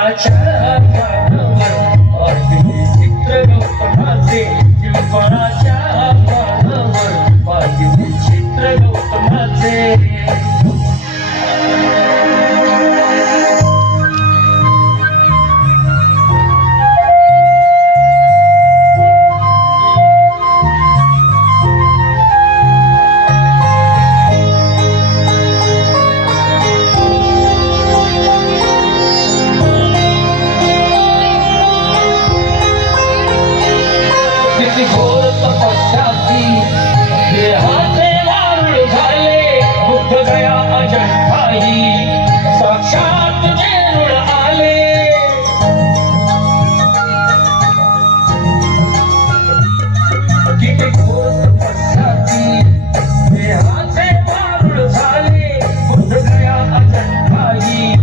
पिंपळाच्या पानावर अगदी चित्र गौतमाचे पिंपळाच्या पानावर अगदी चित्र गौतमाचे घोर तपस्याची देहाचे वारुळ झाले बुद्ध गया अजंठाही साक्षात जेरूळ आले किती घोर तपस्याची देहाचे वारुळ झाले बुद्ध गया अजंठाही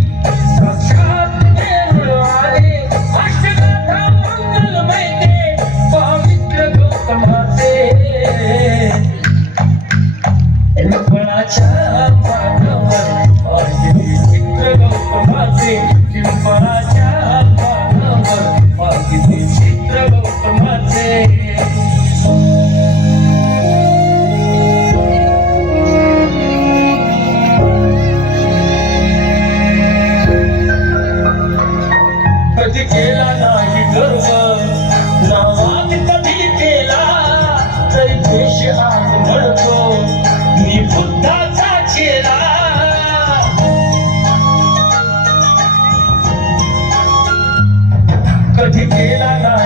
साक्षात जेरूळ आले अष्टगाथा मंगलमय ते पवित्र गौतमाचे पिंपळाच्या पानावर अगदी चित्र गौतमाचे पिंपळाच्या पानावर अगदी चित्र गौतमाचे कधी केला नाही गर्व नावात कधी केला तरी देश आज म्हणतो मी बुद्धाचा चेला कधी केला